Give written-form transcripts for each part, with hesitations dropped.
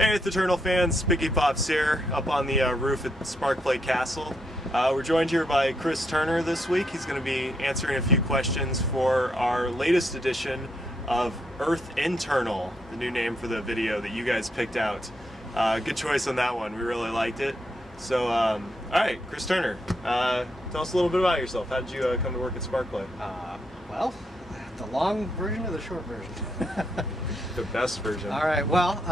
Hey, Eternal fans, Piggypops here, up on the roof at Sparkplay Castle. We're joined here by Chris Turner this week. He's going to be answering a few questions for our latest edition of Earth Internal, the new name for the video that you guys picked out. Good choice on that one. We really liked it. So, alright, Chris Turner, tell us a little bit about yourself. How did you come to work at Sparkplay? Well, the long version or the short version? The best version. Alright, well,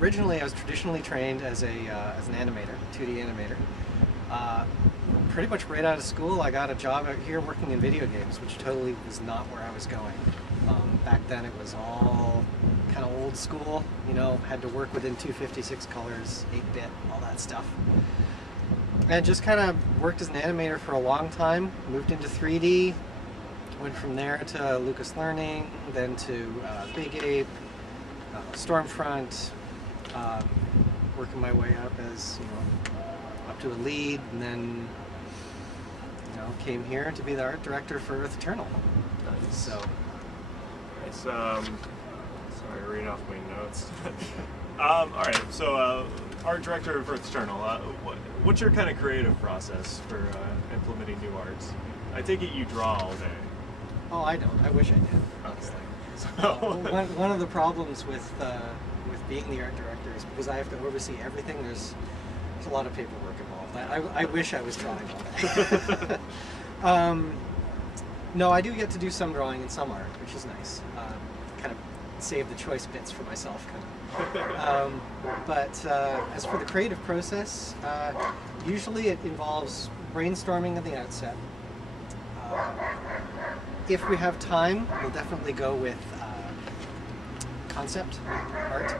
originally I was traditionally trained as an animator, 2D animator. Pretty much right out of school I got a job out here working in video games, which totally was not where I was going. Back then it was all kind of old school, you know, had to work within 256 colors, 8-bit, all that stuff. And just kind of worked as an animator for a long time, moved into 3D, went from there to Lucas Learning, then to Big Ape, Stormfront, working my way up as, you know, up to a lead, and then, you know, came here to be the art director for Earth Eternal. Nice. So, nice. Sorry, reading off my notes. All right, so art director of Earth Eternal. What's your kind of creative process for implementing new arts? I take it you draw all day. Oh, I don't. I wish I did, honestly. Okay. One of the problems with being the art director is because I have to oversee everything. There's a lot of paperwork involved. I wish I was drawing all day. No, I do get to do some drawing and some art, which is nice. Kind of save the choice bits for myself, kind of. But as for the creative process, usually it involves brainstorming at the outset. If we have time, we'll definitely go with concept art,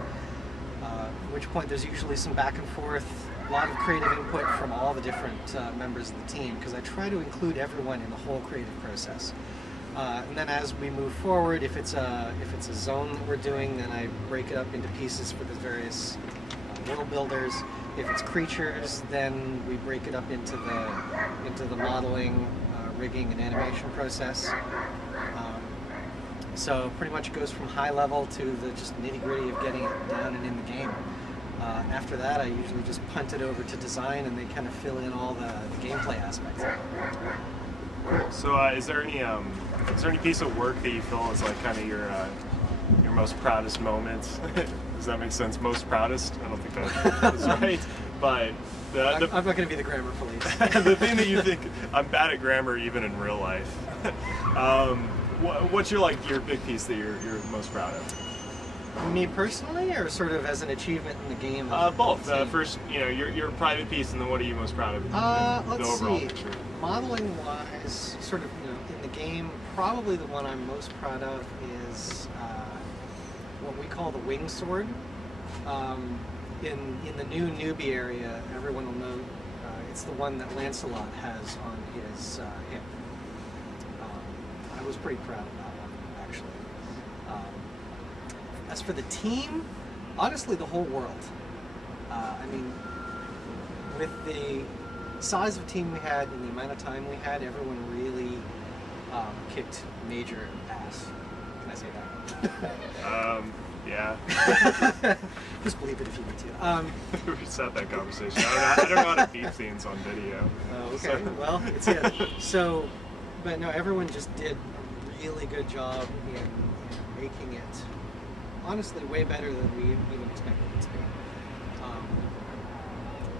at which point there's usually some back and forth, a lot of creative input from all the different members of the team, because I try to include everyone in the whole creative process. And then as we move forward, if it's a zone that we're doing, then I break it up into pieces for the various world builders. If it's creatures, then we break it up into the modeling, rigging, and animation process. So pretty much it goes from high level to the just nitty-gritty of getting it down and in the game. After that, I usually just punt it over to design, and they kind of fill in all the gameplay aspects. So is there any piece of work that you feel is like kind of your most proudest moment? Does that make sense? Most proudest? I don't think that is right. But I'm not going to be the grammar police. The thing that you think, I'm bad at grammar even in real life. What's your big piece that you're most proud of? Me personally, or sort of as an achievement in the game? Both. First, you know, your private piece, and then what are you most proud of? Let's overall see. Picture? Modeling wise, sort of, you know, in the game, probably the one I'm most proud of is what we call the wing sword. In the new newbie area, everyone will know it's the one that Lancelot has on his hip. I was pretty proud of that one, actually. As for the team, honestly, the whole world. I mean, with the size of team we had and the amount of time we had, everyone really kicked major ass. Can I say that? Yeah. Just believe it if you need to. We just had that conversation. I don't know how to beat scenes on video. Okay, So. well, it's it. So, but no, everyone just did a really good job in making it, honestly, way better than we even expected it to be.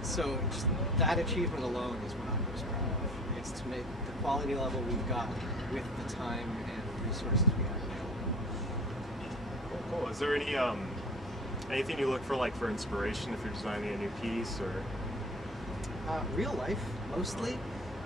So just that achievement alone is what I'm most proud of. It's to make the quality level we've got with the time and resources we have available. Cool. Is there anything you look for inspiration if you're designing a new piece, or? Real life, mostly.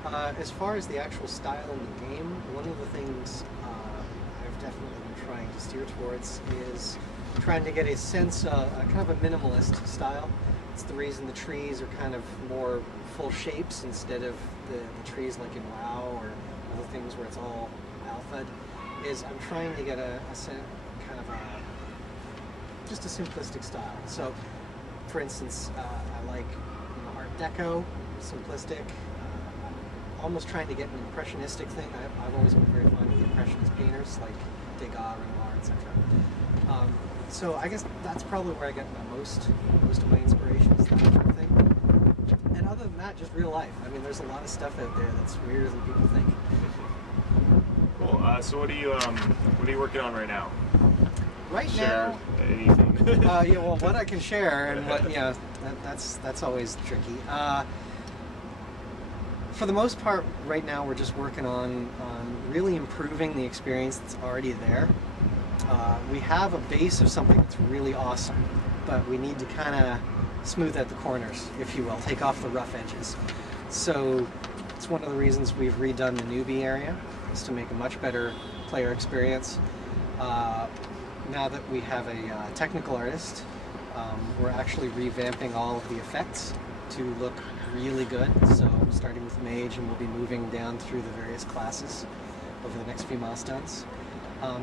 As far as the actual style in the game, one of the things I've definitely been trying to steer towards is trying to get a sense of kind of a minimalist style. It's the reason the trees are kind of more full shapes instead of the trees like in WoW or other things where it's all alpha. Is I'm trying to get just a simplistic style. So, for instance, I like Art Deco, simplistic. Almost trying to get an impressionistic thing. I've always been very fond of the impressionist painters like Degas, Renoir, etc. So I guess that's probably where I get most of my inspiration is that kind of thing. And other than that, just real life. I mean, there's a lot of stuff out there that's weirder than people think. Cool. So what are you working on right now? Right Share now, anything. yeah. Well, what I can share and what that's always tricky. For the most part, right now we're just working on really improving the experience that's already there. We have a base of something that's really awesome, but we need to kind of smooth out the corners, if you will, take off the rough edges. So it's one of the reasons we've redone the newbie area, is to make a much better player experience. Now that we have a technical artist, we're actually revamping all of the effects to look really good. So starting with Mage, and we'll be moving down through the various classes over the next few milestones.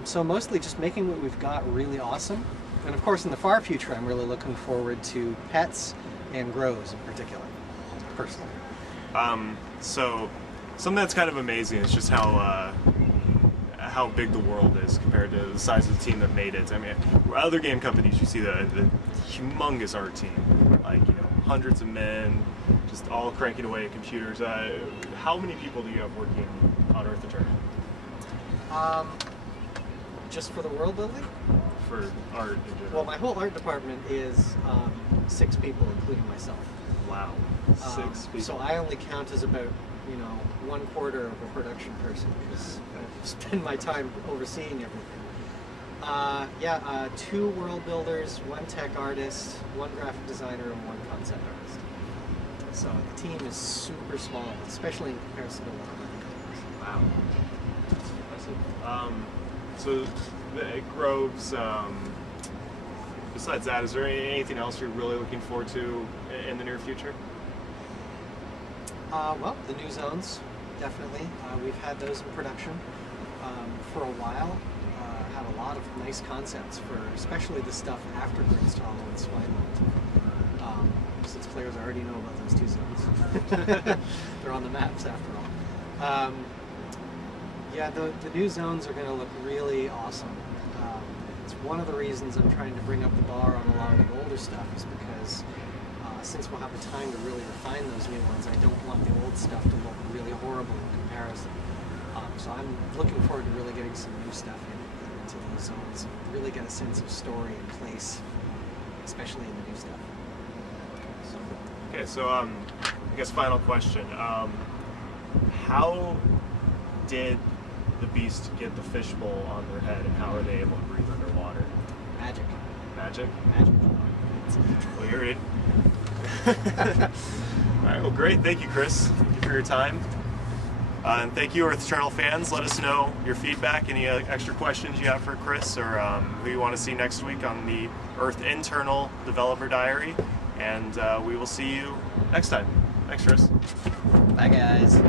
So mostly just making what we've got really awesome. And of course in the far future I'm really looking forward to pets and grows in particular, personally. So something that's kind of amazing is just how big the world is compared to the size of the team that made it. I mean, other game companies, you see the humongous art team, like, you know, hundreds of men, just all cranking away at computers. How many people do you have working on Earth Eternal? Just for the world building? For art in general. Well, my whole art department is 6 people, including myself. Wow, 6 people. So I only count as about, you know, 1/4 of a production person because I spend my time overseeing everything. 2 world builders, 1 tech artist, 1 graphic designer, and 1 concept artist. So the team is super small, especially in comparison to a lot of other companies. Wow, that's impressive. So the Groves, besides that, is there anything else you're really looking forward to in the near future? Well, the new zones, definitely. We've had those in production for a while. Have a lot of nice concepts for especially the stuff after Great Hollow and Swineland, since players already know about those 2 zones. They're on the maps after all. The new zones are going to look really awesome. It's one of the reasons I'm trying to bring up the bar on a lot of the older stuff, is because since we'll have the time to really refine those new ones, I don't want the old stuff to look really horrible in comparison. So I'm looking forward to really getting some new stuff into those zones, and really get a sense of story and place, especially in the new stuff. Okay, so I guess final question. How did the beast get the fishbowl on their head, and how are they able to breathe underwater? Magic. Magic? Magic. Well, you're it. Alright, well great. Thank you, Chris. Thank you for your time. And thank you, Earth Eternal fans. Let us know your feedback, any extra questions you have for Chris, or who you want to see next week on the Earth Internal Developer Diary. And we will see you next time. Thanks, Chris. Bye, guys.